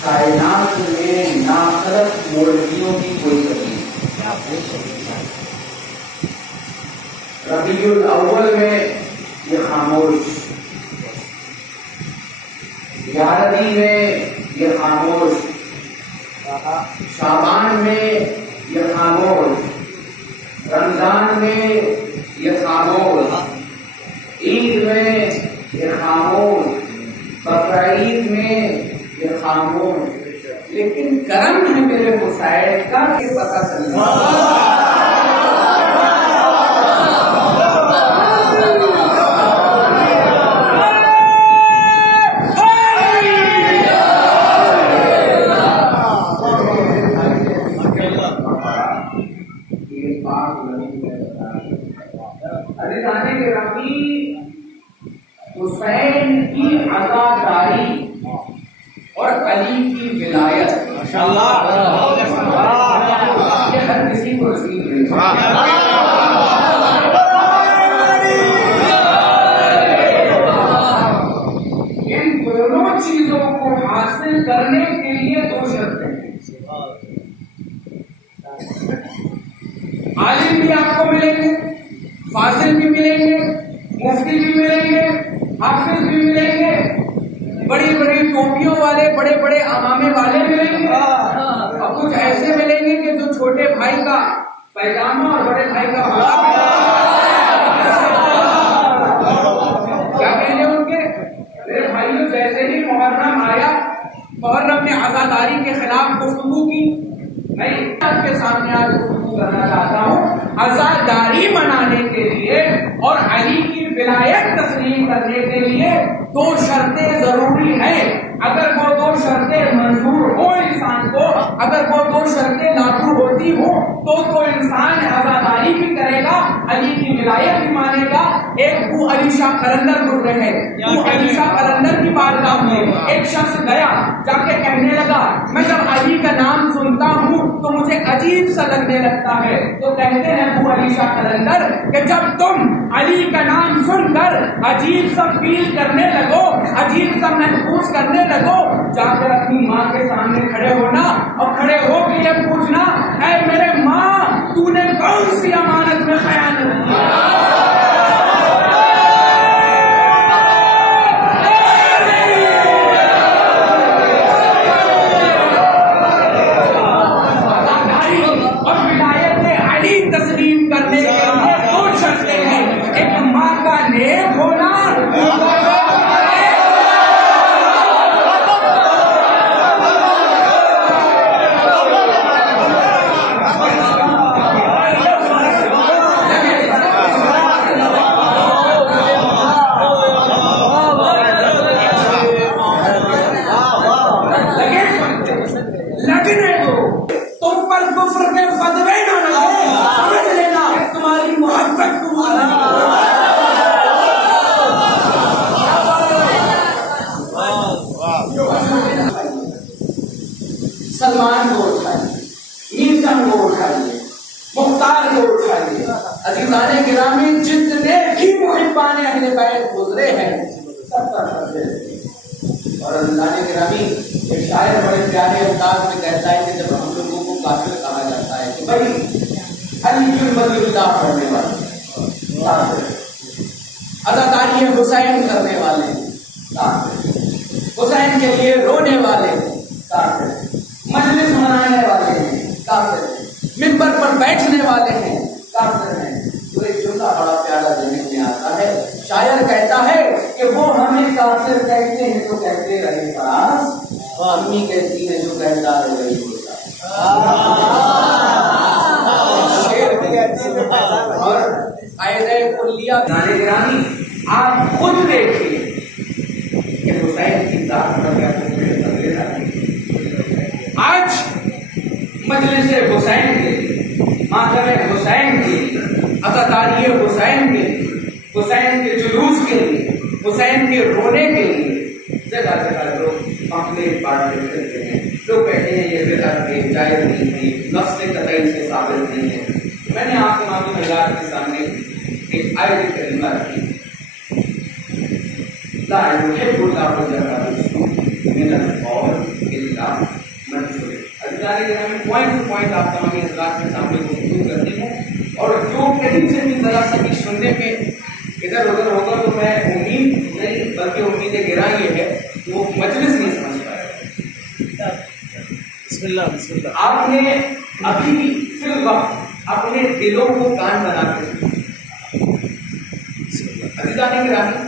कायनात में नासरत मोड़ियों की कोई कमी नहीं। रबीउल अव्वल में ये खामोश, यारवी में ये खामोश, शाबान में ये खामोश, रमजान में ये खामोश, ईद में ये खामोश, बकरीद में ये खामोश। लेकिन कर्म है मेरे मुसाइद का ये पता चलता हुसैन की अज़ादारी और अली की विलायत माशाअल्लाह ये हर किसी को नसीब है। इन दोनों चीजों को हासिल करने के लिए दो शर्तें हैं। आलिम भी आपको मिलेंगे, फाजिल भी मिलेंगे, मुफ्ती भी मिलेंगे, हाफिज भी मिलेंगे, बड़ी बड़ी टोपियों वाले, बड़े बड़े अमामे वाले मिलेंगे, और कुछ ऐसे मिलेंगे कि जो छोटे भाई का पैजामा और बड़े भाई का क्या कहने उनके। मेरे भाइयों, जैसे ही मुहर्रम आया, मुहर्रम में आजादारी के खिलाफ गुफ्तगू की, मैं आपके सामने आज गुफ्तगू करना चाहता हूँ। आजादारी मनाने के लिए और अली की विलायत तस्लीम करने के लिए दो शर्तें जरूरी हैं। अगर वो दो शर्तें मंजूर हो इंसान को, अगर वो दो शर्तें लागू होती हो तो इंसान आजादारी भी करेगा, अली की विलायत भी मानेगा। एक अबू अली शाह कलंदर गुजरे हैं, अबू अली शाह कलंदर की बारगाह में एक शख्स गया, जाके कहने लगा, मैं जब अली का नाम सुनता हूँ तो मुझे अजीब सा लगने लगता है। तो कहते हैं अबू अली शाह कलंदर कि जब तुम अली का नाम सुनकर अजीब सा फील करने लगो, अजीब सा महसूस करने लगो, जाकर अपनी माँ के सामने खड़े होना और खड़े होकर ये पूछना, ऐ मेरे माँ, तूने कौन सी अमानत में खयानत की। तस्लीम करने के लिए दो शर्तें हैं। एक माँ का नेक होना, लगने दो तुम पर कुफ्र के फतवे न लगे, समझ लेना तुम्हारी मोहब्बत तुम्हारा। सलमान को उठाइए, मीरसन को उठाइए, मुख्तार को उठाइए, अज़ीज़ाने गिरामी जितने भी मुहिब्बाने अहले बैत गुजरे हैं सबका शर्त। और अज़ीज़ाने गिरामी एक शायर बड़े प्यारे अंदाज में कहता है कि जब हम लोगों को काफिर कहा जाता है कि भाई अली करने वाले काफिर, अज़ादारी हुसैन करने वाले काफिर, हुसैन के लिए रोने वाले काफिर, मजलिस मनाने वाले हैं काफिर, मिंबर पर बैठने वाले हैं काफिर हैं। तो एक जुमला बड़ा प्यारा देने में आता है, शायर कहता है कि वो हमें काफिर कहते हैं तो कहते रहे काश, अम्मी कहती है जो कहता है वही होता है। और कायदे कुल्लिया गिरानी आप खुद देखिए कि हुसैन हुसैन के जुलूस के लिए, हुसैन के रोने के लिए जगह जगह लोग पंपलेट बांटते फिरते हैं। लोग कहते हैं ये बिदअत है, जायज नहीं है, नफ्स कतई से साबित नहीं है। मैंने आप तमाम महिलाओं के सामने एक आयत करीमा रखी, ला युहिब्बुल्लाहु पॉइंट टू पॉइंट आप तमाम हज़रात के सामने गुफ्तगू करनी है, और जो कहीं से भी जरा सा भी सुनने में इधर उधर होगा तो मैं उम्मीद नहीं बल्कि उम्मीदें गिरा ये है वो मजलिस नहीं समझ पाएगा। बिस्मिल्लाह। आपने अभी फिल वक्त अपने दिलों को कान बना के अज़ीज़ान गिरामी,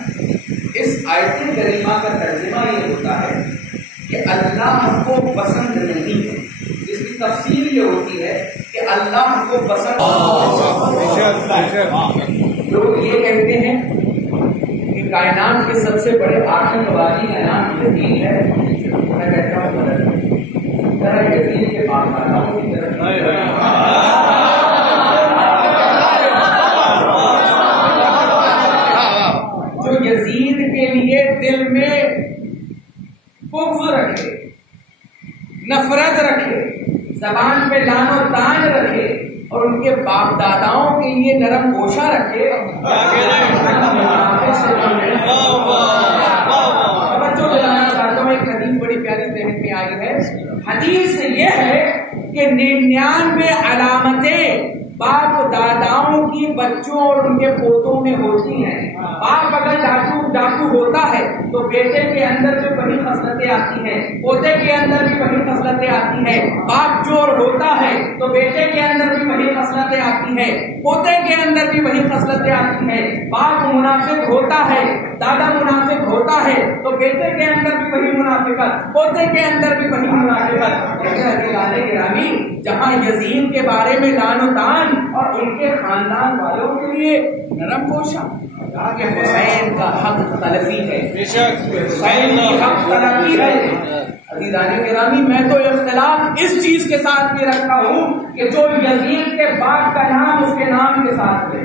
इस आयत करीमा का तर्जुमा ये होता है कि अल्लाह को पसंद नहीं है, जिसकी तफसीर ये होती है कि अल्लाह को पसंद। लोग ये कहते हैं कि कायनात के सबसे बड़े आतंकवादी का नाम यजीद है। मैं कहता हूँ जरा यजीद के पास आता हूँ की तरफ। जो यजीद के लिए दिल में बुग़्ज़ रखे, नफरत रखे, जबान पे लानो तान रखे और उनके बाप दादाओं के लिए नरम गोशा रखे, एक हदीस बड़ी प्यारी ज़हन में आई है। हदीस ये है कि 99 अलामतें बाप दादाओं की बच्चों और उनके पोतों में होती हैं। बाप अगर डाकू होता है तो बेटे के अंदर भी वही खसलतें आती हैं, पोते के अंदर भी वही खसलतें आती हैं। बाप चोर होता है तो बेटे के अंदर भी वही खसलतें आती हैं, पोते के अंदर भी वही खसलतें आती हैं। बाप मुनाफिक होता है, दादा मुनाफिक होता है तो बेटे के अंदर भी वही मुनाफिकत, पोते के अंदर भी वही मुनाफिकत। गिरामी, जहाँ यजीद के बारे में दानो दान और उनके खानदान वालों के लिए नरम गोशा, हुसैन का हक तलफी है, हुसैन की हक तलफी है। अज़ीज़ान गिरामी, मैं तो इख्तिलाफ इस चीज के साथ भी रखता हूँ कि जो यजीद के बाप का नाम उसके नाम के साथ है।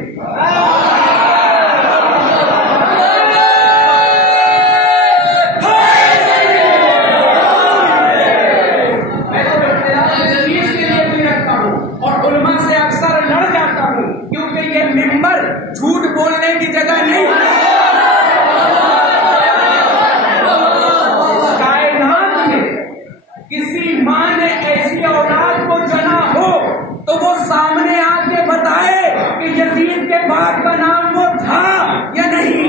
झूठ बोलने की जगह नहीं, कायनात में किसी माँ ने ऐसी औलाद को जना हो तो वो सामने आके बताए कि यजीद के बाप का नाम वो था या नहीं,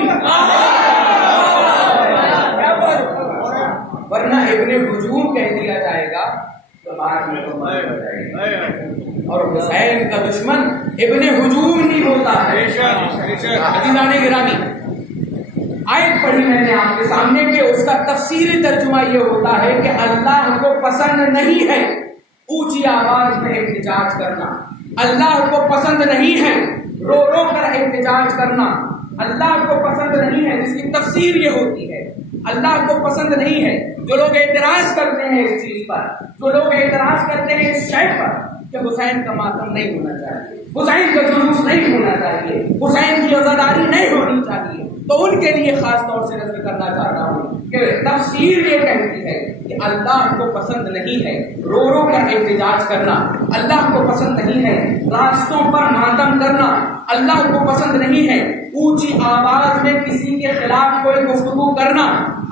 वरना इब्ने हुजूम कह दिया जाएगा तो बाद में तो मर जाएगा। और हुसैन का दुश्मन इब्ने हुजूम नहीं होता है। अज़ीज़ान गिरामी, आयत पढ़ी मैंने आपके सामने कि उसका तफसीरी तर्जुमा ये होता है कि अल्लाह को पसंद नहीं है ऊंची आवाज में एहतिजाज करना, अल्लाह को पसंद नहीं है रो रो कर एहतिजाज करना, अल्लाह को पसंद नहीं है। जिसकी तफसीर ये होती है अल्लाह को पसंद नहीं है। जो लोग एतराज करते हैं इस चीज पर, जो लोग एतराज करते हैं इस शय पर कि हुसैन का मातम नहीं होना चाहिए, हुसैन का जुलूस नहीं होना चाहिए, हुसैन की अज़ादारी नहीं होनी चाहिए, तो उनके लिए खास तौर से नज़र करना चाहता हूँ कि तफसीर ये कहती है कि अल्लाह को पसंद नहीं है रो रो कर एहतिजाज करना, अल्लाह को पसंद नहीं है रास्तों पर मातम करना, अल्लाह को पसंद नहीं है ऊंची आवाज में किसी के खिलाफ कोई गुफ्तगू करना,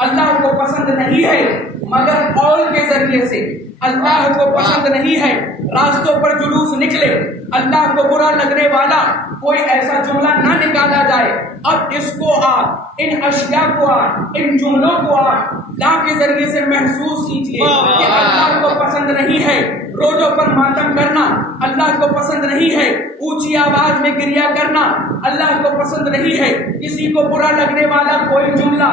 अल्लाह को पसंद नहीं है मगर कौल के जरिए से, अल्लाह को पसंद नहीं है रास्तों पर जुलूस निकले, अल्लाह को बुरा लगने वाला कोई ऐसा जुमला ना निकाला जाए। अब इसको आप इन अशिया को आप इन जुमलों को आप ला के जरिए से महसूस कीजिए कि अल्लाह को पसंद नहीं है रोजों पर मातम करना, अल्लाह को पसंद नहीं है ऊंची आवाज में गिरिया करना, अल्लाह को पसंद नहीं है किसी को बुरा लगने वाला कोई जुमला,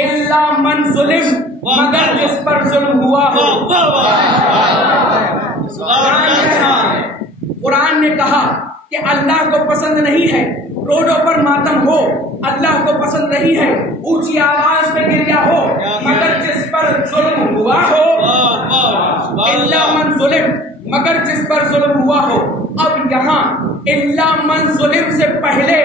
इल्ला मन जुलिम, मगर जिस पर जुल्म हुआ हो। कुरान ने कहा कि अल्लाह को पसंद नहीं है रोडों पर मातम हो, अल्लाह को पसंद नहीं है ऊंची आवाज में गिरिया हो, मगर जिस पर जुल्म हुआ हो, इल्ला मन जुलिम, मगर जिस पर जुल्म हुआ हो। अब यहाँ इल्ला मन ज़ुल्म से पहले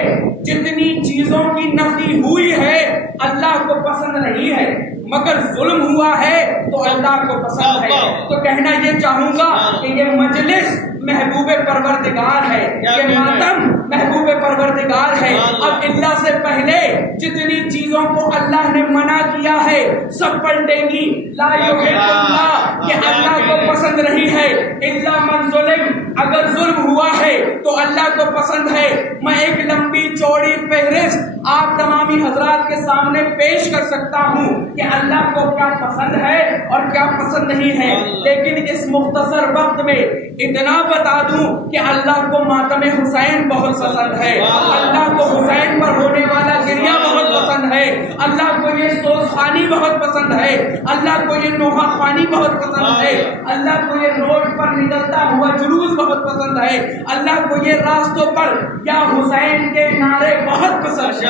जितनी चीजों की नफी हुई है अल्लाह को पसंद नहीं है, मगर जुल्म हुआ है तो अल्लाह को पसंद है। तो कहना ये चाहूंगा कि ये मजलिस महबूबे परवरदिगार है, ये मातम महबूबे परवरदिगार है। अब इल्ला से पहले जितनी चीजों को अल्लाह ने मना किया है सब पलटेंगी। ला युहिब्बुल्लाह कि अल्लाह को पसंद नहीं है, इल्ला मन ज़ुल्म अगर जुल्म हुआ है तो अल्लाह को पसंद है। मैं एक लंबी चौड़ी फहरिस्त आप तमामी हजरात के सामने पेश कर सकता हूँ कि अल्लाह को क्या पसंद है और क्या पसंद नहीं है, लेकिन इस मुख्तसर वक्त में इतना बता दूं कि अल्लाह को मातम हुसैन बहुत पसंद है, अल्लाह को हुसैन पर होने वाला गिरिया बहुत पसंद है, अल्लाह को ये सोज़खानी बहुत पसंद है, अल्लाह को ये नोहा खानी बहुत पसंद है, अल्लाह को ये रोड पर निकलता हुआ जुलूस बहुत पसंद है, अल्लाह को ये रास्तों पर या हुसैन के नारे बहुत पसंद है।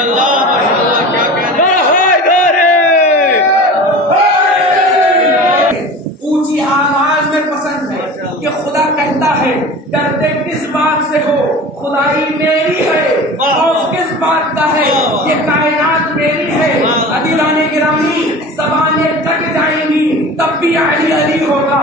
ऊंची आवाज में पसंद है कि खुदा कहता है डरते किस बात से हो, खुदाई मेरी है, खौफ किस बात का है, ये कायनात मेरी है। अदीलाने गिरामी ज़बानें कट जाएंगी तब भी अली अली होगा।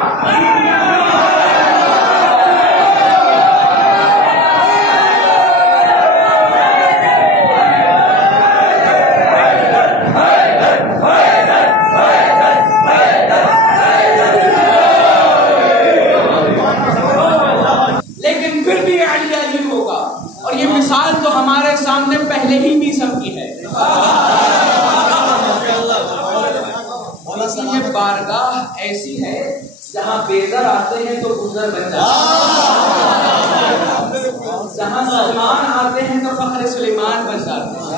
मिसाल तो हमारे सामने पहले ही भी सबकी है। ये बारगाह ऐसी है जहाँ बेज़र आते हैं तो गुज़र बन जाते हैं, जहाँ सलमान आते हैं तो फख्र सुलेमान बन जाते हैं।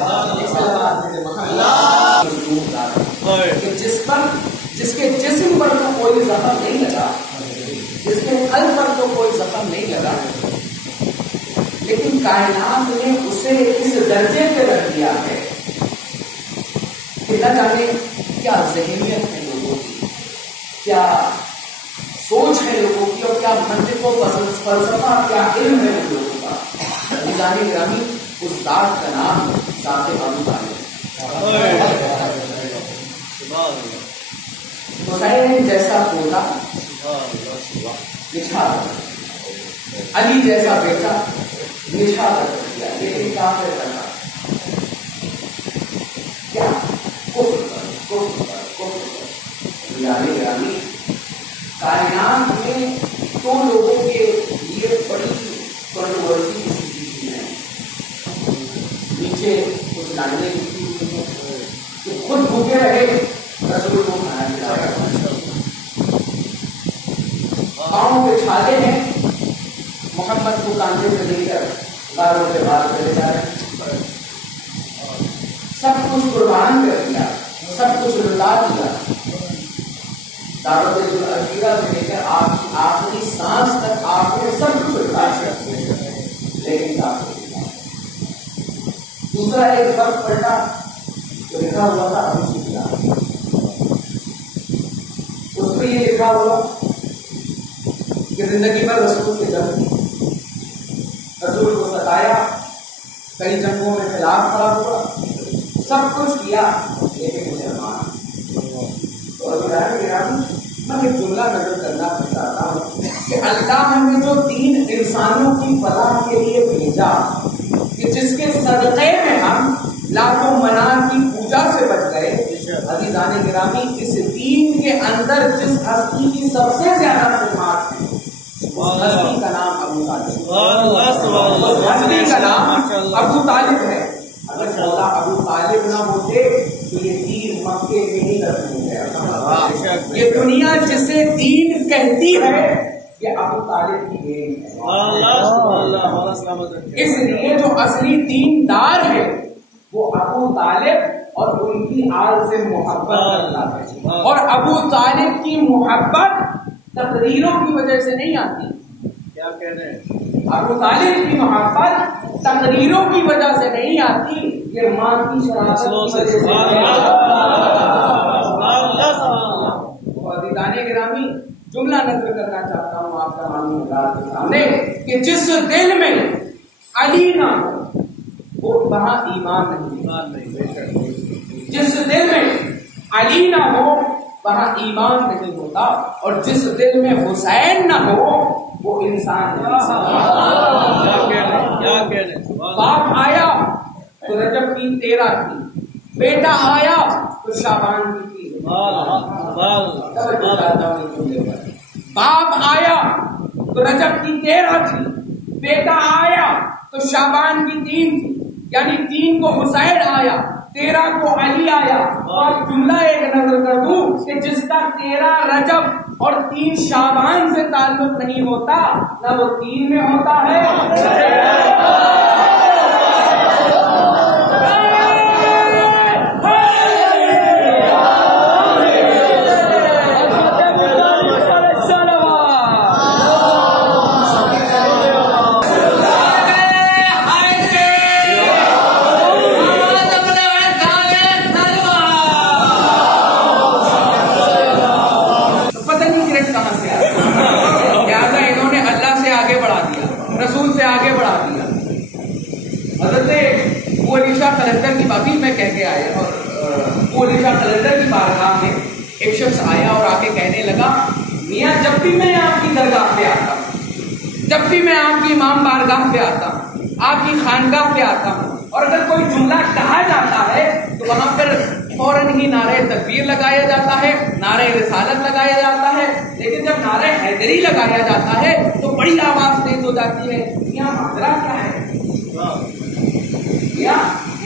जिसके जिस्म पर तो कोई जख्म नहीं लगा, जिसके कल्ब पर तो कोई जख्म नहीं लगा, लेकिन कायनात ने उसे इस दर्जे पे रख दिया है कि न जाने क्या ज़हनियत है लोगों की, क्या सोच है लोगों की, और क्या मंतिक़ व फ़लसफ़ा, क्या इल्म है उन लोगों का। जाने ग्रामी उस ज़ात का नाम ज़ात अबू तालिब। हुसैन जैसा पोता निछा, अली जैसा बेटा निछा कर दिया, लेकिन काफिर बना क्या कायनात में तो लोगों के लिए बड़ी कंट्रोवर्सी की स्थिति है। नीचे कुछ लाने की खुद भूखे रहे रसूल को खाना खिलाया, पाँव पे छाले हैं, मोहम्मद को कांधे पे लेकर गारों के बाहर चले जा रहे हैं, सब कुछ कुर्बान कर दिया, सब कुछ लुटा दिया, दावत अकीदा से लेकर आपकी आखिरी सांस तक आपने सब कुछ लुटा दिया, लेकिन दूसरा एक फर्क पलटा तो लिखा हुआ था अभी उसमें ये लिखा हुआ कि जिंदगी भर रसूल के जंग, रसूल को सताया, कई जंगों में खिलाफ खड़ा हुआ, सब कुछ किया, लेकिन मुसलमान। तो मैं एक जुमला नजर करना चाहता हूँ कि अल्लाह ने जो 3 इंसानों की फलाह के लिए भेजा कि जिसके सदक़े में हम लाखों मनार की पूजा से बच गए। अज़ीज़ाने गिरामी, इस दीन के अंदर जिस हस्ती की सबसे ज्यादा खिदमत है उस हस्ती का नाम अबू तालिब, हस्ती का नाम अबू तालिब है। अगर मौला अबू तालिब ना होते तो ये दीन मक्के में ही दफन हो गया। ये दुनिया जिसे दीन कहती है ये अबू तालिब की देन है। इसलिए जो असली दीनदार है वो अबू तालिब और उनकी आल से मोहब्बत करता है, और अबू तालिब की मोहब्बत तकरीरों की वजह से नहीं आती। क्या कह रहे हैं? अबू तालिब की मोहब्बत तकरीरों की वजह से नहीं आती, ये मां की शराफत से। अज़ीज़ाने गिरामी, जुमला नजर करना चाहता हूँ आप तमाम हज़रात के सामने कि जिस दिल में अली ना हो वो वहां ईमान नहीं। जिस दिल में अली ना हो वहां ईमान नहीं होता, और जिस दिल में हुसैन ना हो वो इंसान नहीं। बाप आया तो रजब की 13 थी, बेटा आया तो शाबान की 3। बाप आया तो रजब की 13 थी, बेटा आया तो शाबान की 3 थी, यानी 3 को हुसैन आया, 13 को अली आया। और जुमला एक नजर कर दूं कि जिसका 13 रजब और 3 शाबान से ताल्लुक नहीं होता ना वो 3 में होता है। कलेक्टर की बात मैं कह के आया, और वो कलेक्टर की बारगाह में एक शख्स आया और आके कहने लगा, मियाँ जब भी मैं आपकी दरगाह पे आता हूँ, जब भी मैं आपकी इमाम बारगाह पे आता हूँ, आपकी खानगाह पे आता हूँ, और अगर कोई जुमला कहा जाता है तो वहां पर फौरन ही नारे तकबीर लगाया जाता है, नारे रिसालत लगाया जाता है। लेकिन जब नारे हैदरी लगाया जाता है तो बड़ी आवाज तेज हो जाती है। मियाँ माजरा क्या है?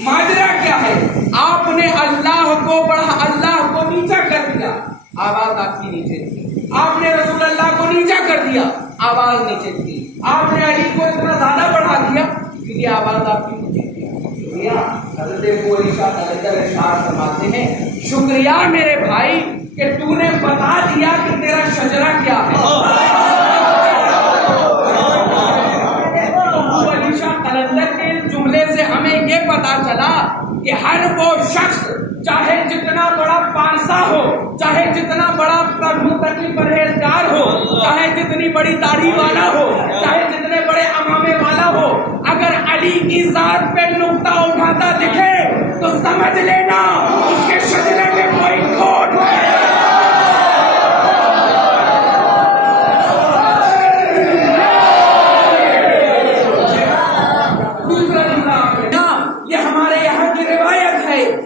माजरा क्या है? आपने अल्लाह को बढ़ा, अल्लाह को नीचा कर दिया, आवाज आपकी नीचे थी। आपने रसूल अल्लाह को नीचा कर दिया, आवाज नीचे थी। आपने अली को इतना ज्यादा बढ़ा दिया कि आवाज आपकी नीचे थी। फरमाते हैं, शुक्रिया मेरे भाई कि तूने बता दिया कि तेरा शजरा क्या है। हमें ये पता चला कि हर वो शख्स चाहे जितना बड़ा पारसा हो, चाहे जितना बड़ा मुतकी परहेजगार हो, चाहे जितनी बड़ी दाढ़ी वाला हो, चाहे जितने बड़े अमामे वाला हो, अगर अली की जात पे नुक्ता उठाता दिखे तो समझ लेना उसके शजरे में कोई खोट है।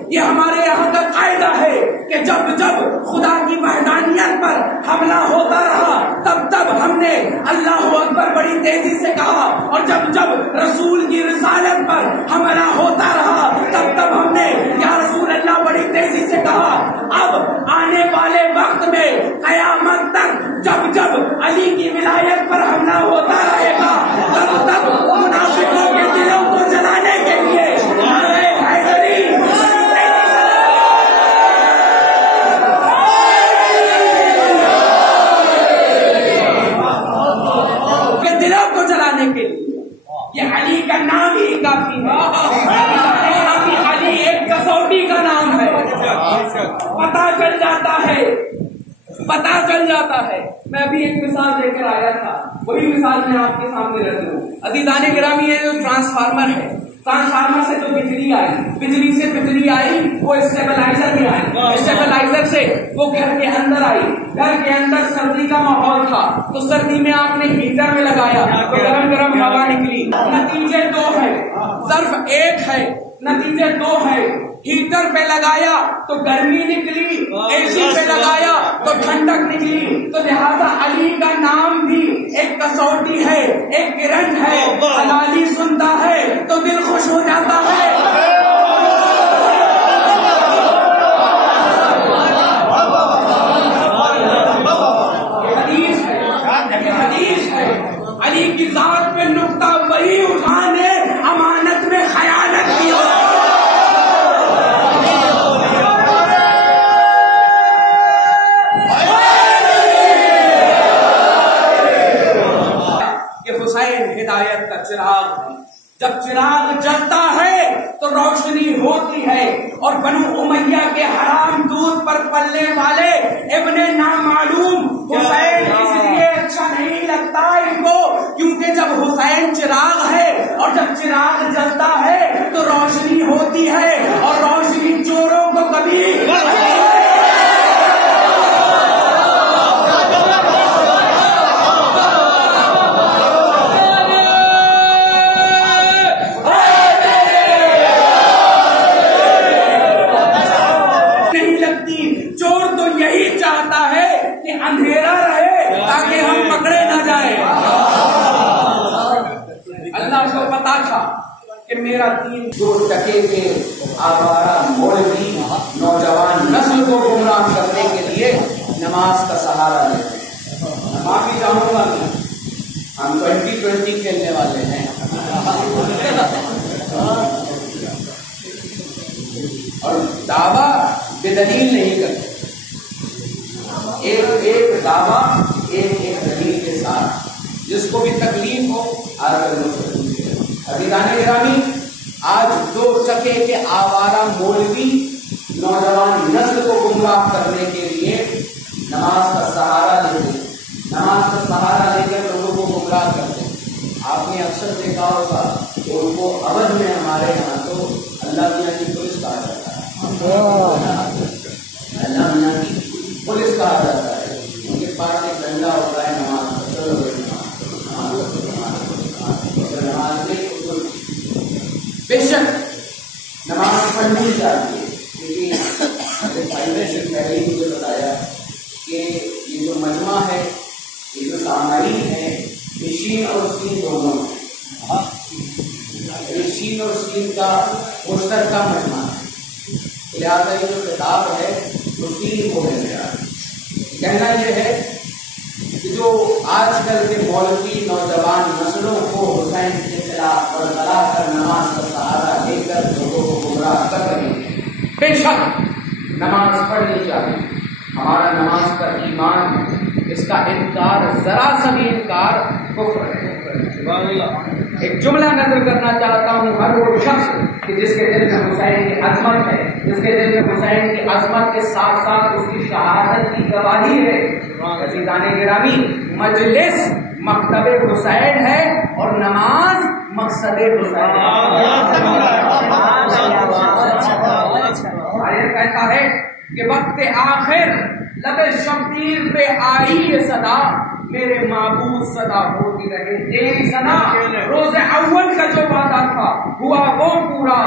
ये हमारे यहाँ का कायदा है कि जब जब खुदा की वहदानियत पर हमला होता रहा तब तब हमने अल्लाह अकबर बड़ी तेजी से कहा, और जब जब रसूल की रिसालत पर हमला होता रहा तब तब हमने या रसूल अल्लाह बड़ी तेजी से कहा। अब आने वाले वक्त में कयामत तक जब जब अली की विलायत पर हमला होता रहेगा तब तब मुनाफिकों के दिलों को जलाने के लिए के लिए ये अली का नाम ही काफी है। अली एक कसौटी का नाम है। पता चल जाता है, पता चल जाता है। मैं अभी एक मिसाल लेकर आया था, वही मिसाल मैं आपके सामने रख लूं। अदीदाने गिरामी, ये जो ट्रांसफार्मर है, ट्रांसफार्मर से जो बिजली आई, बिजली से बिजली आई वो स्टेबलाइजर में आई, स्टेबलाइजर से वो घर के अंदर आई, घर के अंदर सर्दी का माहौल था तो सर्दी में आपने हीटर में लगाया तो गरम गरम हवा निकली। नतीजे 2 है, सिर्फ 1 है, नतीजे 2 है। हीटर पे लगाया तो गर्मी निकली, एसी पे लगाया तो ठंडक निकली। तो लिहाजा अली का नाम भी एक कसौटी है, एक किरण है। हलाली सुनता है तो दिल खुश हो जाता है। हदीस है, अली की जात पे नुक्ता वही उठाने अमानत में खयानत की हो। हिदायत का चिराग है, जब चिराग जलता है तो रोशनी होती है। और बनु उमैया के हराम दूध पर पलने वाले इब्ने नामालूम हुसैन हुसैन चिराग है, और जब चिराग जलता है तो रोशनी होती है, और रोशनी चोरों को कभी नहीं लगती। चोर तो यही चाहता है कि अंधेरा रहे ताकि हम पकड़े ना जाए। अल्लाह को पता था कि मेरा दीन 2 टके के आवारा मौलवी नौजवान नस्ल को गुमराह करने के लिए नमाज का सहारा लेते हैं। माफी चाहूंगा, हम 2020 खेलने वाले हैं। और दावा बेदलील नहीं करते, एक दावा एक दलील के साथ, जिसको भी तकलीफ हो अजीज़ान गिरामी, आज 2 टके के आवारा मौलवी नौजवान नस्ल को गुमराह करने के लिए नमाज का सहारा लेते, नमाज का सहारा लेकर लोगों को गुमराह करते। आपने अक्सर देखा होगा उनको अवध में हमारे यहाँ तो अल्लाह मियाँ की पुलिस कहा जाता है, अल्लाह मियाँ की पुलिस कहा जाता है। उनके पास एक डंडा होता है, नमाज बेशक नमाज पढ़नी चाहिए, क्योंकि मेरे भाई ने पहले ही मुझे बताया कि ये जो मजमा है, ये जो सामाईन है, ये शीन और सीन दोनों है। ये शीन और सीन का मुश्तरका मजमा है, लिहाजा ये जो किताब है वो सीन को है। कहना यह है कि जो आजकल के मौलवी नौजवान नस्लों को हुसैन के खिलाफ बरकला कर नमाज का सहारा लेकर लोगों को गुमराह कर रहे हैं, बेशक नमाज पढ़नी चाहिए। हमारा नमाज का ईमान, इसका इनकार, जरा सा भी इनकार कुफ्र है। एक जुमला नजर करना चाहता हूँ, हर वो शख्स कि जिसके दिल में हुसैन की अजमत है, जिसके दिल में हुसैन की अजमत के साथ साथ उसकी शहादत की गवाही है। अज़ीज़ान गिरामी, मजलिस मकतबे हुसैन है और नमाज मकसदे हुसैन है। आयत कहता है कि वक्त आखिर लबे शब्बीर पे आई ये सदा, मेरे माबूद सदा होती रहे तेरी सना। रोज़े अव्वल का जो वादा था हुआ वो पूरा,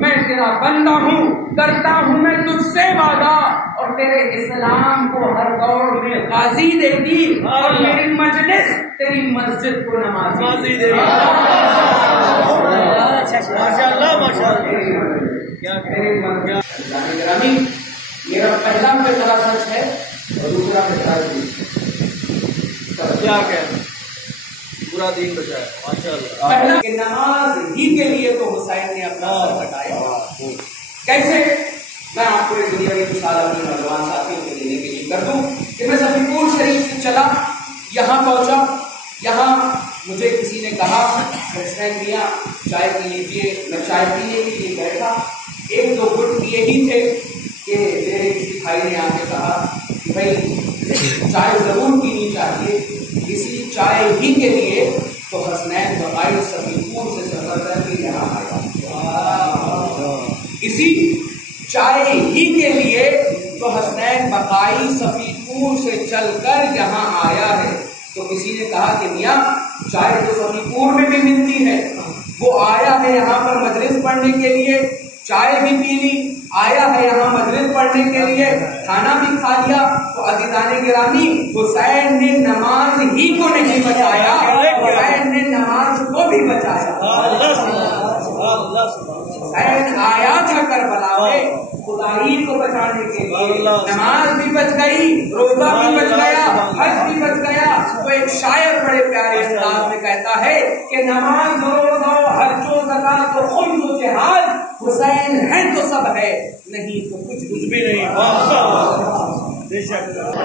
मैं तेरा बंदा हूँ, करता हूँ मैं तुझसे वादा, और तेरे इस्लाम को हर दौर में गाजी देती, और मेरी मजलिस तेरी मस्जिद को नमाजी देती। माशाअल्लाह माशाअल्लाह। मेरा पहला फैसला सच है और दूसरा फैसला क्या पूरा दिन बचाया। माशाअल्लाह। पहला कि नमाज ही के लिए तो हुसैन ने अपना सर कटाया। कैसे? मैं आपको एक दुनिया की मिसाल अपने नौजवान साथियों को देने के लिए कर दूं कि मैं सफीपुर शरीफ से चला, यहाँ पहुंचा, यहाँ मुझे किसी ने कहा हुसैन मियां चाय पी लीजिए। मैं चाय पीने के लिए बैठा, 1-2 घुट पिए ही थे कि मेरे किसी भाई ने आके कहा कि भाई चाय जरूर पीनी चाहिए। इसी चाय ही के लिए तो हसनैन बकाई सफीपुर से सफर करके यहाँ आया। इसी चाय ही के लिए तो हसनैन बकाई सफीपुर से चलकर यहाँ आया है। तो किसी ने कहा कि मियाँ चाय तो सफीपुर में भी मिलती है, वो आया है यहाँ पर मजलिस पढ़ने के लिए, चाय भी पी ली, आया है यहाँ मजलिस पढ़ने के लिए, खाना भी खा लिया। तो अज़ीज़ान गिरामी, हुसैन ने नमाज ही को नहीं बचाया, हुसैन ने नमाज को भी बचाया। हुसैन आया था करबला में खुदाई को बचाने के लिए, नमाज भी बच गई, रोजा भी बच गया, हज भी बच गया। तो एक शायर बड़े प्यारे अंदाज में कहता है कि नमाज, रोजा, हज, ज़कात तो खुम्स व जिहाद, हुसैन है तो सब है, नहीं तो कुछ भी नहीं।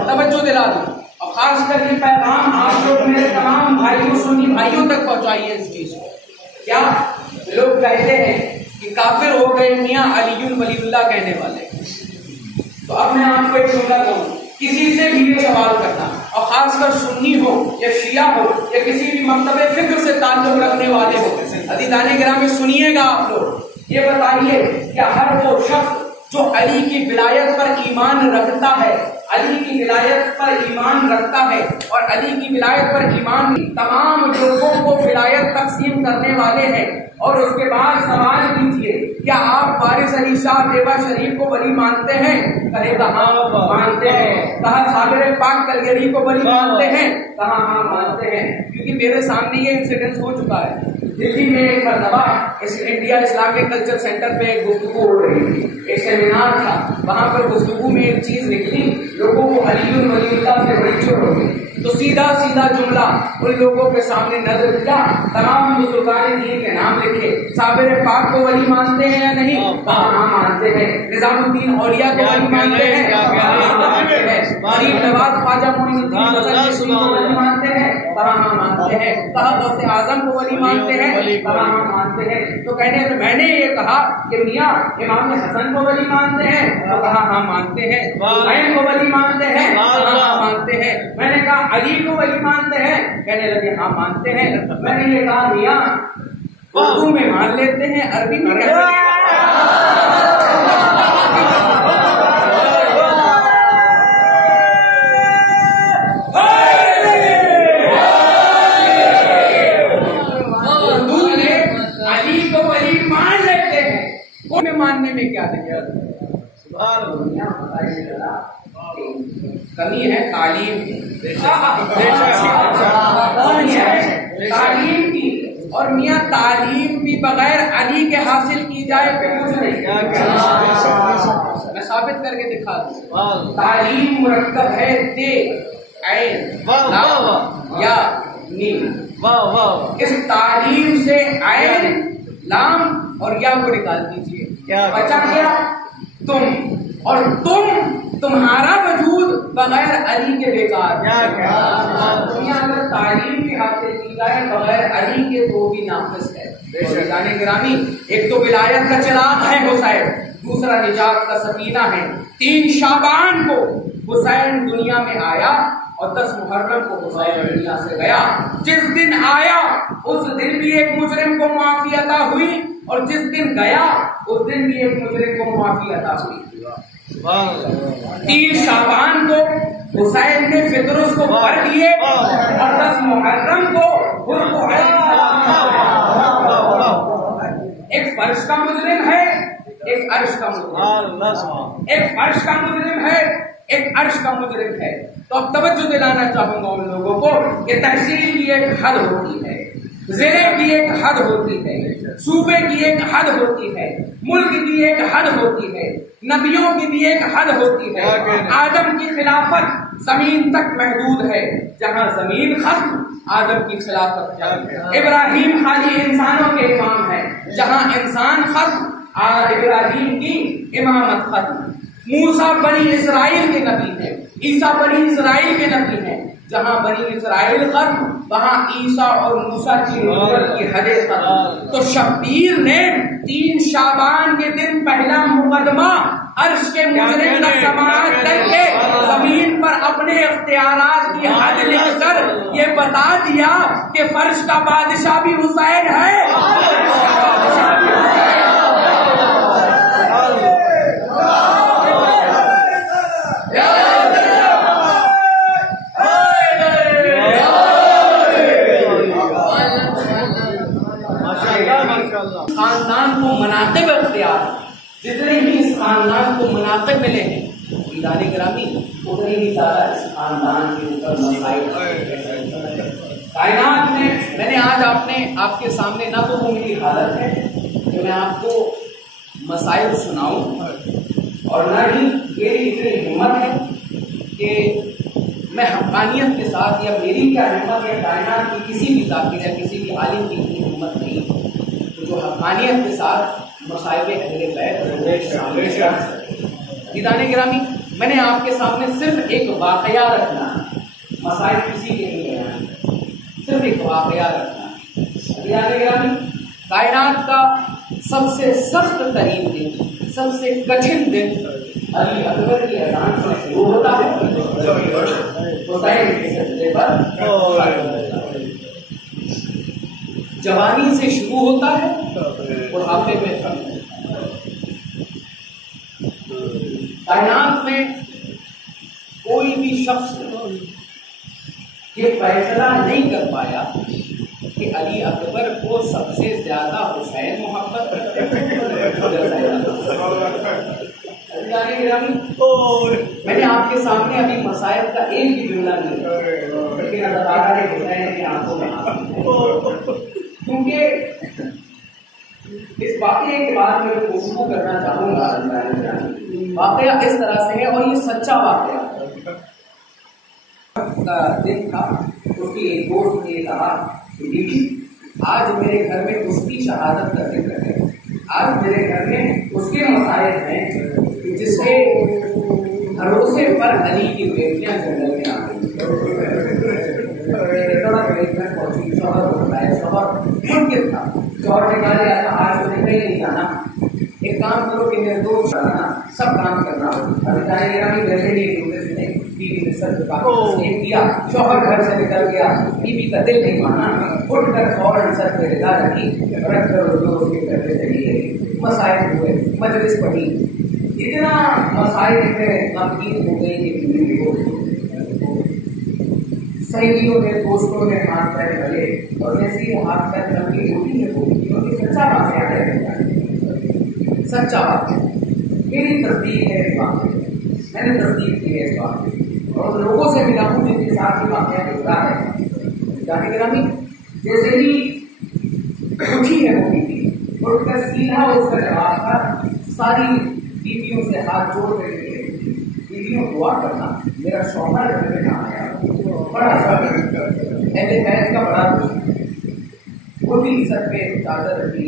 तवज्जो दिला दो, और खासकर ये पैगाम आप लोग मेरे तमाम भाइयों, सुन्नी भाइयों तक पहुंचाइए इस चीज को। क्या लोग कहते हैं कि काफिर हो गए मियाँ अलीयुल वलीउल्लाह कहने वाले। तो अब मैं आपको एक जुमला कहूँ, किसी से भी ये सवाल करना, और खासकर सुन्नी हो या शिया हो या किसी भी मकतबे फिक्र से ताल्लुक रखने वाले हो, अज़ीज़ाने गिरामी सुनिएगा आप लोग, ये बताइए कि हर वो शख्स जो अली की विलायत पर ईमान रखता है, अली की विलायत पर ईमान रखता है और अली की विलायत पर ईमान तमाम लोगों को विलायत तकसीम करने वाले हैं, और उसके बाद सवाल कीजिए क्या आप वारिस अली शाह देवा शरीफ को वली मानते हैं? कहेगा हाँ मानते हैं। कहा साबिर पाक कलगरी को वली मानते हैं? कहा हाँ मानते हैं। क्योंकि मेरे सामने ये इंसिडेंट हो चुका है। दिल्ली में एक मरतबा इस इंडिया इस्लामिक कल्चर सेंटर पे एक गुफ्तगू हो रही थी, एक सेमिनार था। वहां पर गुफ्तगू में एक चीज निकली, लोगों को अलीउल वलीउल्लाह से बड़ी चोट हो गई। तो सीधा सीधा जुमला उन लोगों के सामने नजर किया, तमाम बुजुर्गान दीन के नाम लिखे। साबिर पाक को वली मानते हैं या नहीं? हाँ मानते हैं। निजामुद्दीन औलिया को वली मानते हैं? मानते हैं। गरीब नवाज ख्वाजा मोइनुद्दीन को वली मानते हैं? हाँ मानते हैं। कहा गौसे आजम को वली मानते हैं? हाँ मानते हैं। तो कहने तो मैंने ये कहा कि मियाँ इमाम हसन को वली मानते हैं? तो कहा हाँ मानते हैं। हुसैन को वली मानते हैं? हाँ मानते हैं। मैंने कहा अली को वली मानते हैं? कहने लगे हाँ मानते हैं। मैंने ये कहा मियाँ उर्दू में मान लेते हैं, अरबी में कहते हैं। मानने में क्या दिक्कत है? कमी है तालीम की, और मियाँ तालीम भी बगैर अली के हासिल की जाए तो कुछ नहीं। मैं साबित करके दिखा दूं। तालीम मुरक्कब है ते ऐन लाम या नीम। इस तालीम से ऐन लाम और या को निकाल दीजिए, बचा क्या? तुम, और तुम्हारा वजूद बगैर अली के बेकार। दुनिया अगर तालीम भी हासिल की जाए बगैर अली के तो भी नाक़िस है। जाने गिरामी, एक तो विलायत का चिराग है हुसैन, दूसरा निजात का सफीना है। 3 शाबान को हुसैन दुनिया में आया और 10 मुहर्रम को हुसैन दुनिया से गया। जिस दिन आया उस दिन भी एक मुजरिम को माफी अता हुई, और जिस दिन गया उस दिन भी एक मुजरिम को माफी अता हुई। 3 शाबान को हुसैन ने फितरुस को भर दिए और 10 मुहर्रम को एक फर्श का मुजरिम है, एक अर्श का मुजरिम, एक फर्श का मुजरिम है, एक अर्श का मुजरिम है। तो अब तवज्जो दिलाना चाहूंगा उन लोगों को कि तहसील की एक हद होती है, जिले की एक हद होती है, सूबे की एक हद होती है, मुल्क की एक हद होती है, नबियों की भी एक हद होती है। आदम की खिलाफत जमीन तक महदूद है, जहाँ जमीन खत्म आदम की खिलाफत है। इब्राहिम खाली इंसानों के इमाम है, जहाँ इंसान खत्म इब्राहिम की इमामत खत्म। मूसा बनी इसराइल के नबी है, ईसा बनी इसराइल के नबी है, जहाँ बनी इसराइल खत्म वहाँ ईसा और मूसा की नबूवत की हदें खत्म। तो शब्बीर ने 3 शाबान के दिन पहला मुकदमा अर्श के मुजरिम का समाअत करके जमीन पर अपने इख्तियारात की हद लिखकर ये बता दिया कि फर्श का बादशाह भी हुसैन है। खानदान को मनाक़िब अख्तियार, जितने ही इस खानदान को मनाक़िब मिले हैं ईदाने गिरामी, उतने ही ज्यादा इस खानदान के ऊपर मसाइल कायनात में। मैंने आज आपके सामने ना तो वो मेरी हालत है कि मैं आपको मसाइल सुनाऊं, और ना ही मेरी इतनी हिम्मत है कि मैं हक़ानियत के साथ, या मेरी क्या हिम्मत है, कायनात की किसी भी ज़ाकिर या किसी भी आलिम की इतनी हिम्मत नहीं तो जो हक़ानियत के साथ मसाइल अहले बैत। ईदाने गिरामी, मैंने आपके सामने सिर्फ एक वाक़या रखना, मसाइल किसी के नहीं है, सिर्फ एक वाक़या रखना। ईदाने गिरामी, कायनात का सबसे सख्त तरीन दिन, सबसे कठिन दिन अली अकबर की अजान से शुरू होता है। हुसैन के सजदे पर जवानी से शुरू होता है, बुढ़ापे में खत्म होता है। कायनात में कोई भी शख्स ये फैसला नहीं कर पाया कि अली अकबर को सबसे ज्यादा हुसैन मोहब्बत करते मैंने आपके सामने अभी मसाइब का एक भी जुमला नहीं, लेकिन हुसैन की आंखों में, क्योंकि इस वाकये के बाद मैं गुफ्तगू करना चाहूंगा। वाकया इस तरह से है और ये सच्चा वाकया का दिन था। उसकी एक दोस्त ने कहा कि दीदी आज मेरे घर में उसकी शहादत का जिक्र है, आज मेरे घर में उसके मसाइल हैं जिससे भरोसे पर अली की बेटियां जंगल में आ गई। शौहर ने कहा आज तो कहीं नहीं जाना, एक काम करो कि मेरे दोस्त जाना, सब काम करना। शौहर घर से निकल गया, बीवी का दिल नहीं माना, उठकर फौरन सर पे रिदा रखी, रख कर दोस्त के घर पे चली गई। मसाइल हुए, मजलिस पढ़ी, इतना मसाइल में गमगीन हो गई कि बीवी को सहेलियों ने, दोस्तों ने हाथ पैर भरे और जैसे ही हाथ पैर लंबी होती है क्योंकि सच्चा वाकया है, सच्चा वाकया मेरी तस्दीक है इस बात में, मैंने तस्दीक की है इस बात में और लोगों से मिला हूँ जिनके साथ ही वाकया गुजरा है। जाने गिरामी जैसे ही उठी है वो बीवी, उठकर सीधा उसका जवाब था, सारी बीवियों से हाथ जोड़ करके बीवियों दुआ करना, मेरा शौहर घर में ना आया, बड़ा ऐसे बैठ का बड़ा वो भी सर पे चादर रखी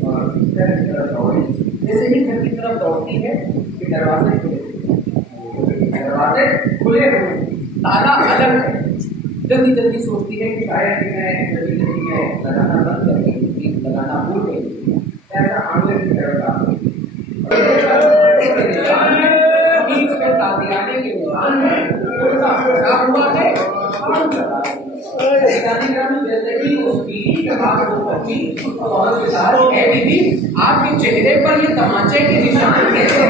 और घर की तरफ दौड़ी। जैसे ही घर की तरफ दौड़ती है कि दरवाजे खुले हुए, ताला अलग है। जल्दी जल्दी सोचती है कि शायद मैं जल्दी जल्दी में लगाना बंद कर गई, लगाना भूल गई, ऐसा आंगन की तरफ आ गई। तादियाने के निशान है, उसका खड़ा हुआ है, जैसे ही उस बीवी के पास वो पहुंची और के साथ, है बीवी आपके चेहरे पर ये तमाचे के निशान कैसे